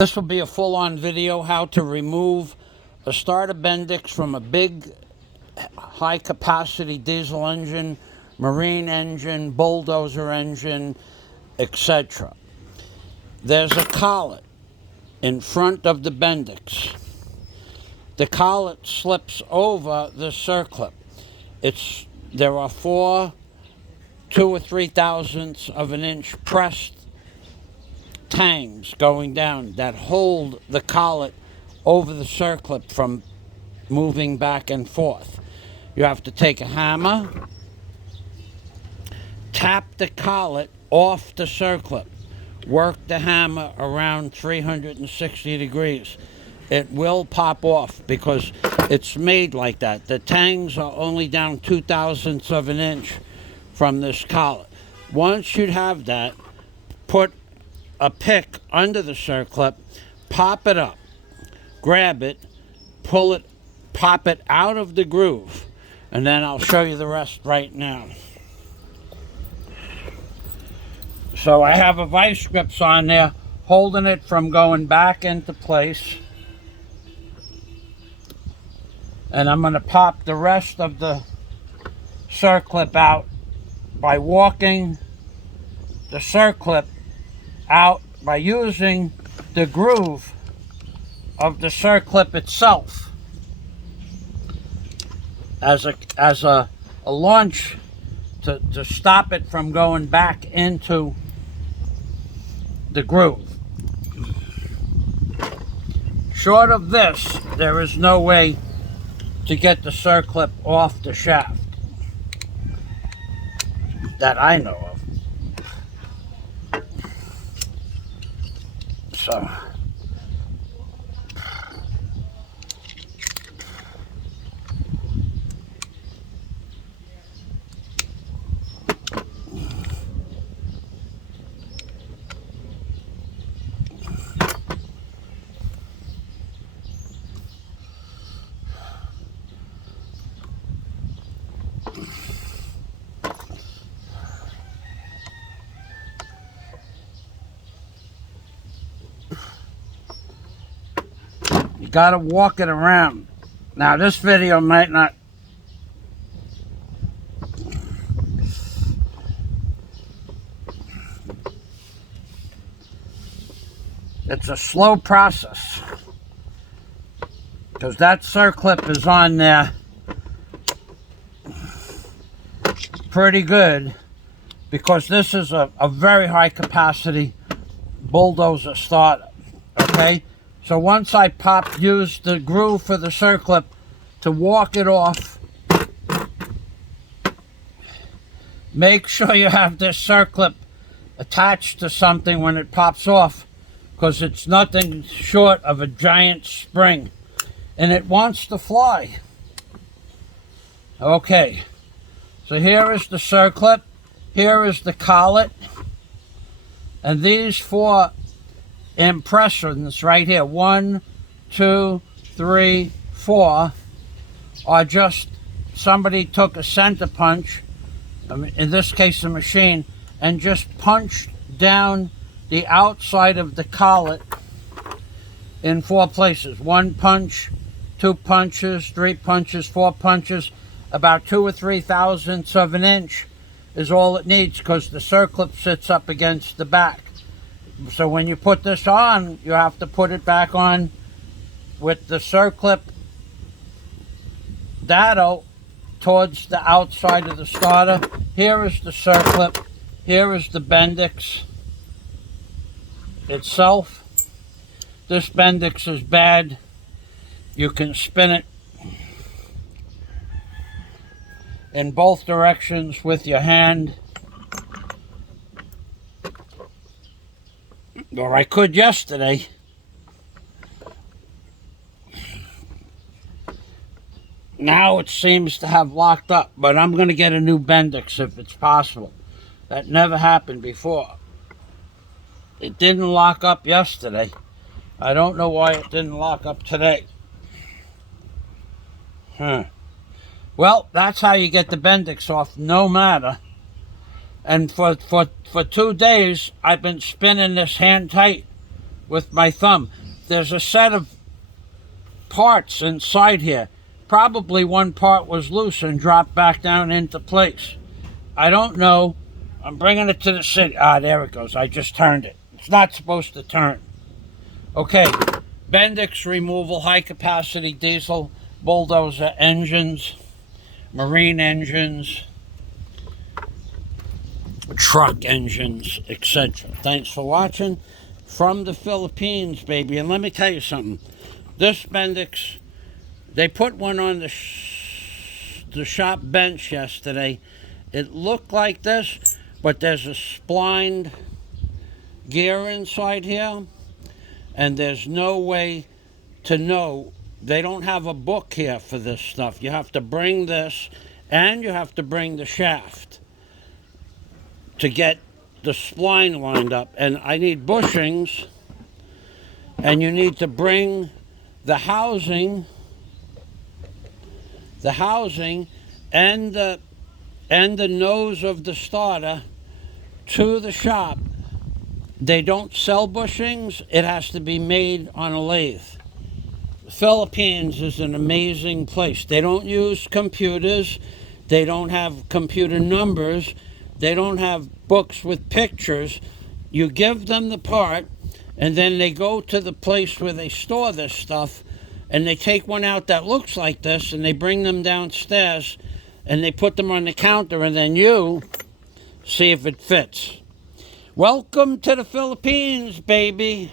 This will be a full-on video how to remove a starter Bendix from a big high-capacity diesel engine, marine engine, bulldozer engine, etc. There's a collet in front of the Bendix. The collet slips over the circlip. There are 4 2 or 3 thousandths of an inch pressed tangs going down that hold the collet over the circlip from moving back and forth. You have to take a hammer, tap the collet off the circlip, work the hammer around 360 degrees. It will pop off because it's made like that. The tangs are only down 2 thousandths of an inch from this collet. Once you have that, put a pick under the circlip, pop it up, grab it, pull it, pop it out of the groove, and then I'll show you the rest right now. So I have a vice grips on there holding it from going back into place, and I'm going to pop the rest of the circlip out by walking the circlip out by using the groove of the circlip itself as a launch to stop it from going back into the groove. Short of this, there is no way to get the circlip off the shaft that I know of. So you gotta walk it around. Now this video might not it's a slow process because that circlip is on there pretty good because this is a very high capacity bulldozer starter. Okay, so once I use the groove for the circlip to walk it off, make sure you have this circlip attached to something when it pops off, because it's nothing short of a giant spring and it wants to fly. Okay, so here is the circlip, here is the collet, and these 4 impressions right here, 1, 2, 3, 4, are just somebody took a center punch, in this case a machine, and just punched down the outside of the collet in 4 places. 1 punch, 2 punches, 3 punches, 4 punches. About 2 or 3 thousandths of an inch is all it needs because the circlip sits up against the back. So when you put this on, you have to put it back on with the circlip dado towards the outside of the starter. Here is the circlip. Here is the Bendix itself. This Bendix is bad. You can spin it in both directions with your hand. Or I could yesterday. Now it seems to have locked up, but I'm going to get a new Bendix if it's possible. That never happened before. It didn't lock up yesterday. I don't know why it didn't lock up today. Well, that's how you get the Bendix off, no matter. And for 2 days, I've been spinning this hand tight with my thumb. There's a set of parts inside here. Probably one part was loose and dropped back down into place. I don't know. I'm bringing it to the city. Ah, there it goes. I just turned it. It's not supposed to turn. Okay, Bendix Removal High Capacity Diesel Bulldozer Engines, Marine Engines, Truck Engines, etc. Thanks for watching from the Philippines, baby. And let me tell you something. This Bendix, they put one on the shop bench yesterday. It looked like this, but there's a splined gear inside here, and there's no way to know. They don't have a book here for this stuff. You have to bring this, and you have to bring the shaft to get the spline lined up. And I need bushings, and you need to bring the housing and the nose of the starter to the shop. They don't sell bushings. It has to be made on a lathe. The Philippines is an amazing place. They don't use computers. They don't have computer numbers. They don't have books with pictures. You give them the part, and then they go to the place where they store this stuff, and they take one out that looks like this, and they bring them downstairs, and they put them on the counter, and then you see if it fits. Welcome to the Philippines, baby.